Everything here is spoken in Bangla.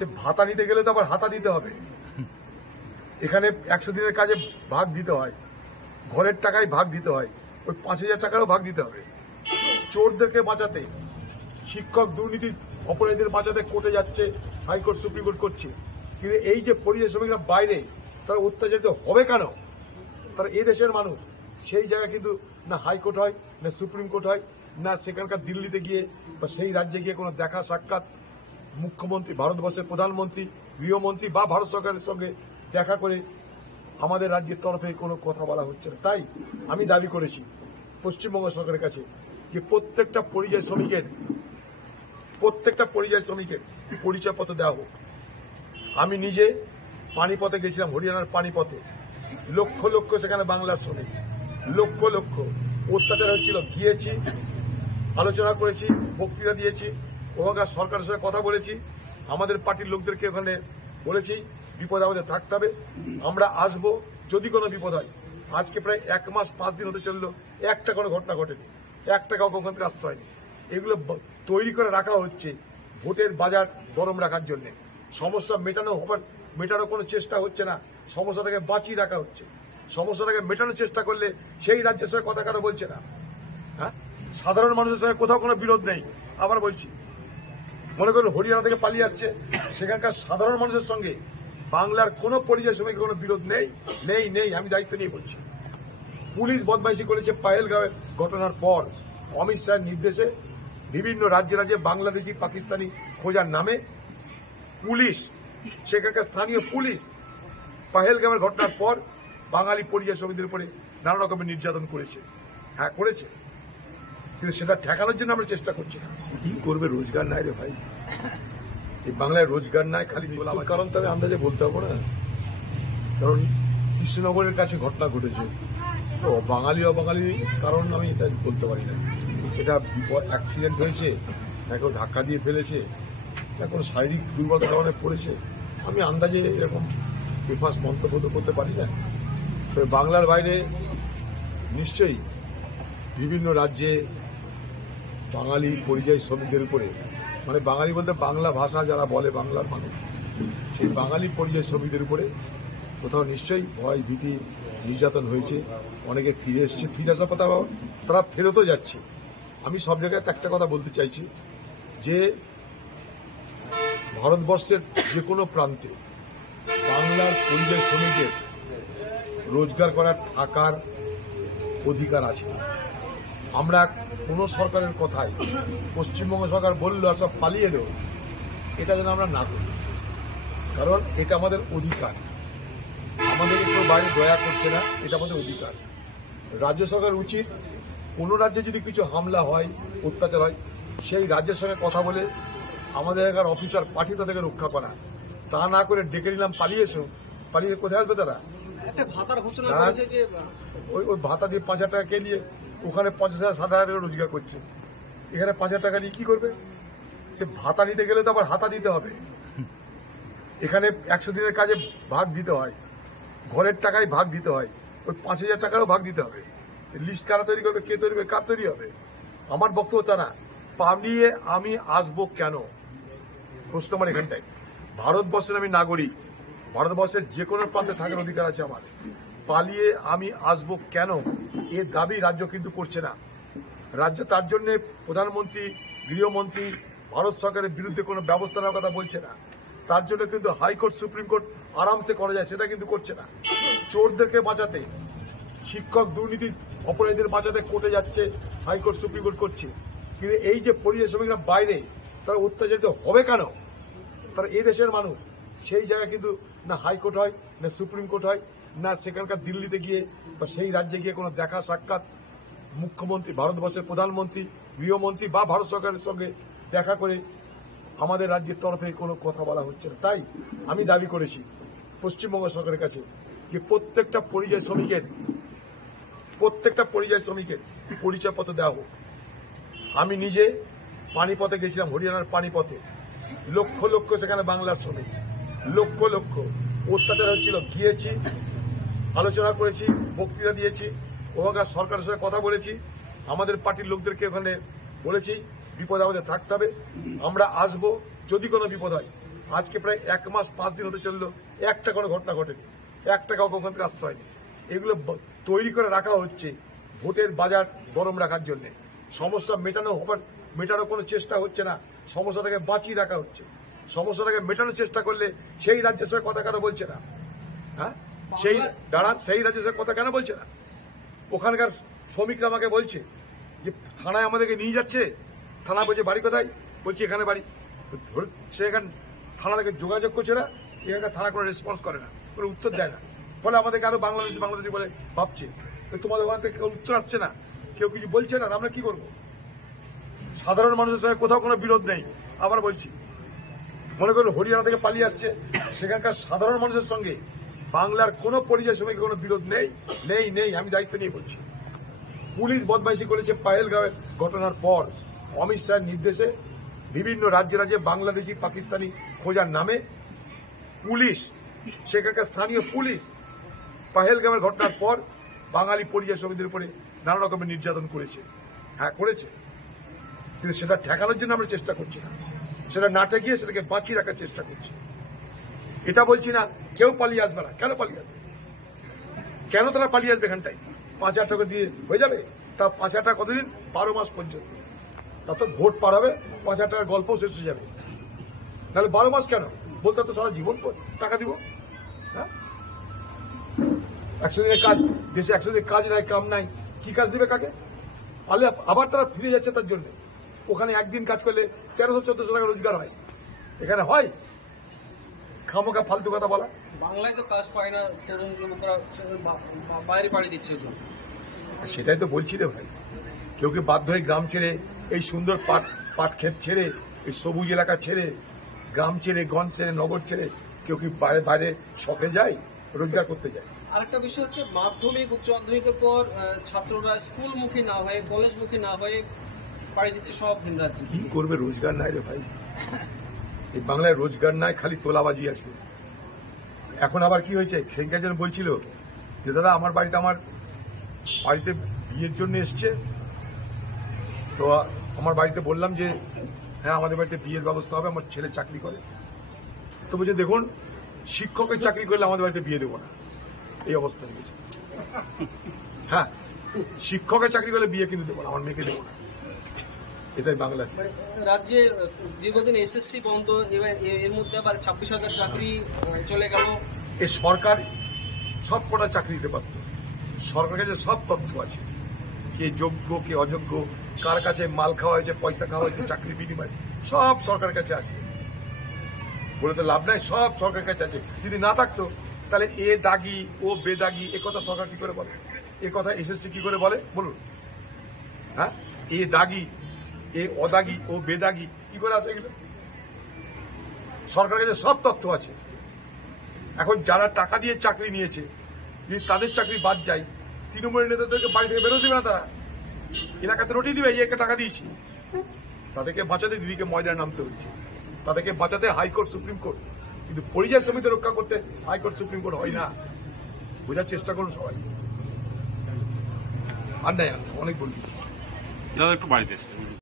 সে ভাতা নিতে গেলে তো আবার হাতা দিতে হবে। এখানে 100 দিনের কাজে ভাগ দিতে হয়, ঘরের টাকায় ভাগ দিতে হয়, ওই 5,000 টাকারও ভাগ দিতে হবে। চোরদেরকে বাঁচাতে, শিক্ষক দুর্নীতি অপরাধীদের বাঁচাতে কোর্টে যাচ্ছে, হাইকোর্ট সুপ্রিম কোর্ট করছে। কিন্তু এই যে পরিযায়ী শ্রমিকরা বাইরে, তারা অত্যাচারিত হবে কেন? তারা এই দেশের মানুষ। সেই জায়গায় কিন্তু না হাইকোর্ট হয়, না সুপ্রিম কোর্ট হয়, না সেখানকার দিল্লিতে গিয়ে বা সেই রাজ্যে গিয়ে কোনো দেখা সাক্ষাৎ মুখ্যমন্ত্রী, ভারতবর্ষের প্রধানমন্ত্রী, গৃহমন্ত্রী বা ভারত সরকারের সঙ্গে দেখা করে আমাদের রাজ্যের তরফে কোনো কথা বলা হচ্ছে না। তাই আমি দাবি করেছি পশ্চিমবঙ্গ সরকারের কাছে যে প্রত্যেকটা পরিযায়ী শ্রমিকের পরিচয়পত্র দেওয়া হোক। আমি নিজে পানিপথে গেছিলাম, হরিয়ানার পানিপথে, লক্ষ লক্ষ সেখানে বাংলার শ্রমিক, লক্ষ লক্ষ অত্যাচার হচ্ছিল। গিয়েছি, আলোচনা করেছি, বক্তৃতা দিয়েছি, ওখানকার সরকারের সঙ্গে কথা বলেছি, আমাদের পার্টির লোকদেরকে ওখানে বলেছি বিপদ আমাদের থাকতে হবে, আমরা আসবো যদি কোনো বিপদ হয়। আজকে প্রায় 1 মাস 5 দিন হতে চললো, একটা কোনো ঘটনা ঘটেনি, একটা কাউকে ওখান থেকে আসতে হয়নি। এগুলো তৈরি করে রাখা হচ্ছে ভোটের বাজার গরম রাখার জন্য। সমস্যা মেটানোর কোনো চেষ্টা হচ্ছে না, সমস্যাটাকে বাঁচিয়ে রাখা হচ্ছে। সমস্যাটাকে মেটানোর চেষ্টা করলে সেই রাজ্যের সঙ্গে কথা কেন বলছে না? হ্যাঁ, সাধারণ মানুষের সঙ্গে কোথাও কোনো বিরোধ নেই। আবার বলছি, মনে করুন হরিয়ানা থেকে পালিয়ে আসছে, সেখানকার সাধারণ মানুষের সঙ্গে বাংলার কোনো পরিযায়ী শ্রমিকের কোনো বিরোধ নেই, নেই নেই আমি দায়িত্ব নিয়ে বলছি। পুলিশ বদমাইশি করেছে পাহেলগাঁওয়ের ঘটনার পর, অমিত শাহের নির্দেশে বিভিন্ন রাজ্যে রাজ্যে বাংলাদেশি পাকিস্তানি খোঁজার নামে পুলিশ, সেখানকার স্থানীয় পুলিশ পাহেলগাঁওয়ের ঘটনার পর বাঙালি পরিযায়ী শ্রমিকদের উপরে নানা রকমের নির্যাতন করেছে। হ্যাঁ করেছে, কিন্তু সেটা ঠেকানোর জন্য আমরা চেষ্টা করছি না। কি করবে? রোজগার নাই রে ভাই, এই বাংলায় রোজগার নাই। খালি কারণ তবে আন্দাজে বলতে পারবো না, কারণ কৃষ্ণনগরের কাছে ঘটনা ঘটেছে, তো বাঙালি অবাঙালি কারণ আমি এটা বলতে পারি না। এটা অ্যাক্সিডেন্ট হয়েছে, না কেউ ধাক্কা দিয়ে ফেলেছে, না কোনো শারীরিক দুর্বলতার কারণে পড়েছে, আমি আন্দাজে এরকম বেফাস মন্তব্য তো করতে পারি না। তবে বাংলার বাইরে নিশ্চয়ই বিভিন্ন রাজ্যে বাঙালি পরিযায়ী শ্রমিকদের উপরে, মানে বাঙালি বলতে বাংলা ভাষা যারা বলে বাংলার মানুষ, সেই বাঙালি পরিযায়ী শ্রমিকদের উপরে কোথাও নিশ্চয়ই ভয় ভীতি নির্যাতন হয়েছে। অনেকে ফিরে এসছে, ফিরে আসার কথা তারা ফেরতও যাচ্ছে। আমি সব জায়গায় একটা কথা বলতে চাইছি যে ভারতবর্ষের যে কোনো প্রান্তে বাংলার পরিযায়ী শ্রমিকদের রোজগার করার থাকার অধিকার আছে। আমরা কোনো সরকারের কথায়, পশ্চিমবঙ্গ সরকার বলল আর সব পালিয়ে এলো, এটা যেন আমরা না করি, কারণ এটা আমাদের অধিকার। আমাদের কেউ বাইরে দয়া করছে না, এটা আমাদের অধিকার। রাজ্য সরকার উচিত কোনো রাজ্যে যদি কিছু হামলা হয়, অত্যাচার হয়, সেই রাজ্যের সঙ্গে কথা বলে আমাদের এলাকার অফিসার পাঠিয়ে তাদেরকে রক্ষা করা। তা না করে ডেকে নিলাম পালিয়ে এসো, পালিয়ে কোথায় আসবে তারা? ওই ভাতা দিয়ে 5,000 টাকা কে নিয়ে ওখানে 50,000 60,000 রোজগার করছে, এখানে 5,000 টাকা নিয়ে কি করবে? সে ভাতা নিতে গেলে তো আবার হাতা দিতে হবে। এখানে 100 দিনের কাজে ভাগ দিতে হয়, ঘরের টাকায় ভাগ দিতে হয়, ওই 5,000 টাকারও ভাগ দিতে হবে। লিস্ট কারা তৈরি করবে, কে তৈরি করবে, কার তৈরি হবে? আমার বক্তব্য তা না। পালিয়ে আমি আসবো কেন? প্রশ্ন আমার এখানটাই। ভারতবর্ষের আমি নাগরিক, ভারতবর্ষের যে কোনো প্রান্তে থাকার অধিকার আছে আমার। পালিয়ে আমি আসবো কেন? এ দাবি রাজ্য কিন্তু করছে না। রাজ্য তার জন্য প্রধানমন্ত্রী, গৃহমন্ত্রী, ভারত সরকারের বিরুদ্ধে কোনো ব্যবস্থা নেওয়ার কথা বলছে না। তার জন্য কিন্তু হাইকোর্ট সুপ্রিম কোর্ট আরামসে করা যায়, সেটা কিন্তু করছে না। চোরদেরকে বাঁচাতে, শিক্ষক দুর্নীতি অপরাধীদের বাঁচাতে কোর্টে যাচ্ছে, হাইকোর্ট সুপ্রিম কোর্ট করছে। কিন্তু এই যে পরিযায়ী শ্রমিকরা বাইরে, তারা অত্যাচারিত হবে কেন? তারা এই দেশের মানুষ। সেই জায়গায় কিন্তু না হাইকোর্ট হয়, না সুপ্রিম কোর্ট হয়, না সেখানকার দিল্লিতে গিয়ে বা সেই রাজ্যে গিয়ে কোনো দেখা সাক্ষাৎ মুখ্যমন্ত্রী, ভারতবর্ষের প্রধানমন্ত্রী, গৃহমন্ত্রী বা ভারত সরকারের সঙ্গে দেখা করে আমাদের রাজ্যের তরফে কোনো কথা বলা হচ্ছে না। তাই আমি দাবি করেছি পশ্চিমবঙ্গ সরকারের কাছে যে প্রত্যেকটা পরিযায়ী শ্রমিকের পরিচয়পত্র দেওয়া হোক। আমি নিজে পানিপথে গেছিলাম, হরিয়ানার পানিপথে, লক্ষ লক্ষ সেখানে বাংলার শ্রমিক, লক্ষ লক্ষ অত্যাচার হচ্ছিল। গিয়েছি, আলোচনা করেছি, বক্তৃতা দিয়েছি, ওখানকার সরকারের সঙ্গে কথা বলেছি, আমাদের পার্টির লোকদেরকে ওখানে বলেছি বিপদ আমাদের থাকতে হবে, আমরা আসবো যদি কোনো বিপদ হয়। আজকে প্রায় 1 মাস 5 দিন হতে চললো, একটা কোনো ঘটনা ঘটেনি, একটা কাউকে ওখান থেকে আসতে হয়নি। এগুলো তৈরি করে রাখা হচ্ছে ভোটের বাজার গরম রাখার জন্য। সমস্যা মেটানোর কোনো চেষ্টা হচ্ছে না, সমস্যাটাকে বাঁচিয়ে রাখা হচ্ছে। সমস্যাটাকে মেটানোর চেষ্টা করলে সেই রাজ্যের সঙ্গে কথা কেন বলছে না? হ্যাঁ, সেই রাজ্যের সঙ্গে কথা কেন বলছে না? ওখানকার শ্রমিকরা আমাকে বলছে যে থানায় আমাদেরকে নিয়ে যাচ্ছে, থানা বলছে বাড়ি কোথায়, বলছি এখানে বাড়ি। সে এখানে থানা থেকে যোগাযোগ করছে না, এখানকার থানা কোনো রেসপন্স করে না, কোনো উত্তর দেয় না। ফলে আমাদেরকে আরো বাংলাদেশি বলে ভাবছে। তোমাদের ওখান থেকে উত্তর আসছে না, কেউ কিছু বলছে না, আমরা কি করবো? সাধারণ মানুষের সঙ্গে কোথাও কোনো বিরোধ নেই। আবার বলছি, মনে করুন হরিয়ানা থেকে পালিয়ে আসছে, সেখানকার সাধারণ মানুষের সঙ্গে বাংলার কোনো পরিযায়ী শ্রমিকের কোনো বিরোধ নেই, নেই নেই আমি দায়িত্ব নিয়ে বলছি। পুলিশ বদমাইশি করেছে পাহেলগাঁওয়ের ঘটনার পর। অমিত শাহের নির্দেশে বিভিন্ন রাজ্যে রাজ্যে বাংলাদেশি পাকিস্তানি খোঁজার নামে পুলিশ, সেখানকার স্থানীয় পুলিশ পাহেলগাঁওয়ের ঘটনার পর বাঙালি পরিযায়ী শ্রমিকদের উপরে নানা রকমের নির্যাতন করেছে। হ্যাঁ করেছে, কিন্তু সেটা ঠেকানোর জন্য আমরা চেষ্টা করছি না, সেটা না ঠেকিয়ে সেটাকে বাঁচিয়ে রাখার চেষ্টা করছি। এটা বলছি না কেউ পালিয়ে আসবে না, কেন পালিয়ে আসবে? কেন তারা পালিয়ে আসবে? এখানটায় 5,000 টাকা দিয়ে হয়ে যাবে। তা 5,000 টাকা কতদিন? 12 মাস পর্যন্ত। তা তো ভোট পার হবে, 5,000 টাকার গল্প শেষ হয়ে যাবে। তাহলে 12 মাস কেন? বলতে তো সারা জীবন টাকা দিব। হ্যাঁ, 100 দিনের কাজ, দেশে 100 দিনের কাজ নাই, কাম নাই, কি কাজ দিবে কাকে? পারলে আবার তারা ফিরে যাচ্ছে তার জন্য। ওখানে একদিন কাজ করলে 1300-1400 টাকা রোজগার হয়, এখানে হয়? খামোখা ফালতু কথা বলা। বাংলায় তো কাজ পায় না, তরুণ যুবকরা বাইরে পাড়ি দিচ্ছে। সেটাই তো বলছি রে ভাই, কেউ কি বাধ্য হয়ে গ্রাম ছেড়ে, এই সুন্দর পাট ক্ষেত ছেড়ে, এই সবুজ এলাকা ছেড়ে, গ্রাম ছেড়ে, গঞ্জ ছেড়ে, নগর ছেড়ে কেউ কি বাইরে বাইরে শখে যায়, রোজগার করতে যায়? আরেকটা বিষয় হচ্ছে মাধ্যমিক উচ্চ মাধ্যমিকের পর ছাত্ররা স্কুলমুখী না হয়ে কলেজমুখী না হয়ে পাড়ি দিচ্ছে সব ভিন রাজ্যে। কি করবে? রোজগার নাই রে ভাই, এই বাংলায় রোজগার নাই, খালি তোলাবাজি আছে। এখন আবার কি হয়েছে, সেদিনকে একজন বলছিল যে দাদা আমার বাড়িতে বিয়ের জন্য এসছে, তো আমার বাড়িতে বললাম যে হ্যাঁ আমাদের বাড়িতে বিয়ের ব্যবস্থা হবে, আমার ছেলে চাকরি করে। তো বলছে দেখুন, শিক্ষকের চাকরি করলে আমাদের বাড়িতে বিয়ে দেবো না, এই অবস্থা হয়ে গেছে। হ্যাঁ, শিক্ষকের চাকরি করলে বিয়ে কিন্তু দেবো না, আমার মেয়েকে দেবো না। এটাই বাংলা। রাজ্যে দীর্ঘদিন এসএসসি বন্ধ, এর মধ্যে আবার 26,000 চাকরি চলে গেল। এ সরকার সব কটা চাকরি দিতে পারত, সরকারের কাছে সব তথ্য আছে, কে যোগ্য কে অযোগ্য, কার কাছে মাল খাওয়া হয়েছে, পয়সা খাওয়া হয়েছে চাকরি বিনিময়, সব সরকারের কাছে আছে। বলে তো লাভ নাই, সব সরকারের কাছে আছে। যদি না থাকতো তাহলে এ দাগি ও বেদাগি এ কথা সরকার কি করে বলে? এ কথা এসএসসি কি করে বলে বলুন? হ্যাঁ, এ দাগি এ অদাগি ও বেদাগি কি করে আসে এগুলো? সরকারের কাছে সব তথ্য আছে। এখন যারা টাকা দিয়ে চাকরি নিয়েছে, যদি তাদের চাকরি বাদ যায়, তৃণমূলের নেতাদেরকে বাড়ি থেকে বেরোতে দিবে না, তারা এলাকাতে রটিয়ে দিবে, এই একটা টাকা দিয়েছি। তাদেরকে বাঁচাতে দিদিকে ময়দানে নামতে হচ্ছে, তাদেরকে বাঁচাতে হাইকোর্ট সুপ্রিম কোর্ট, কিন্তু পরিযায়ী শ্রমিকদের রক্ষা করতে হাইকোর্ট সুপ্রিম কোর্ট হয় না। বোঝার চেষ্টা করুন সবাই। আর নাই, অনেক বলছি। দাদা একটু বাড়িতে এসেছেন।